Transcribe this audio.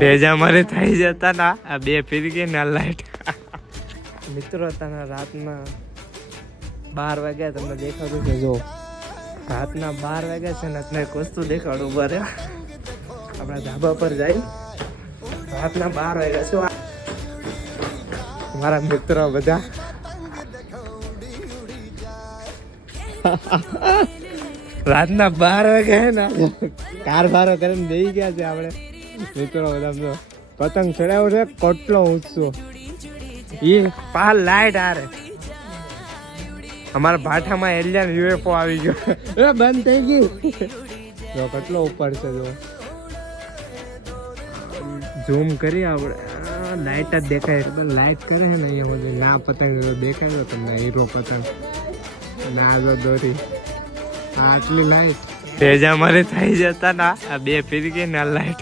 ભેજા મારે થઈ જતા ના. આ બે ફિરકી ના લાઈટ મિત્રો તને રાતના બાર વાગ્યા, તમને દેખાડું છે જો, રાતના બાર વાગ્યા છે ને તમને એક વસ્તુ દેખાડું બરે આપણા ધાબા પર જાય. રાતના બાર વાગ્યા શું મારા મિત્રો બધા. રાતના બાર વાગ્યા ને કાર ભારો કરીને દઈ ગયા છે આપણે. મિત્રો, બધા પતંગ ચડાવ્યો છે, કેટલો ઊંચો એ પા લાઈટ આરે અમારા ભાઠામાં એલિયન યુએફઓ આવી ગયો. એ બંધ થઈ ગઈ જો, કેટલો ઉપર છે, જો. ઝૂમ કરી આપણે. લાઈટ જ દેખાય લાઈટ કરે છે ને અહીંયા બધું. ના પતંગ દેખાય તો તમને, હીરો પતંગ. ના જો દોરી. આટલી લાઈટ. ભેજા મારે થઈ જતા ના આ બે ફિરકી ના લાઈટ.